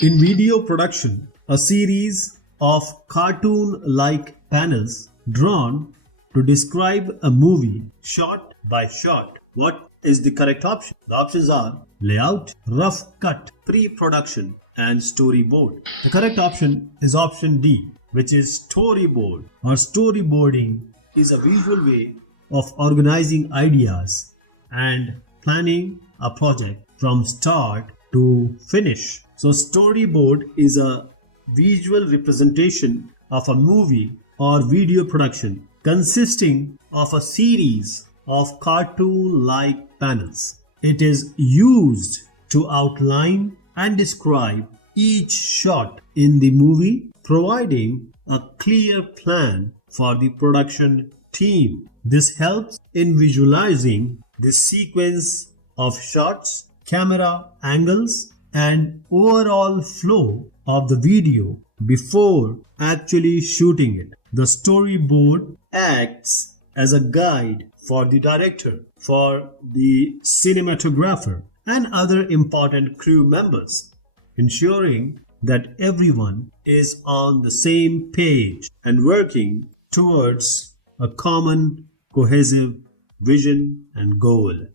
In video production, a series of cartoon-like panels drawn to describe a movie shot by shot. What is the correct option? The options are layout, rough cut, pre-production, and storyboard. The correct option is option D, which is storyboard. Or storyboarding is a visual way of organizing ideas and planning a project from start to finish. So storyboard is a visual representation of a movie or video production consisting of a series of cartoon-like panels. It is used to outline and describe each shot in the movie, providing a clear plan for the production team. This helps in visualizing the sequence of shots, camera angles, and overall flow of the video before actually shooting it. The storyboard acts as a guide for the director, for the cinematographer, and other important crew members, ensuring that everyone is on the same page and working towards a common cohesive vision and goal.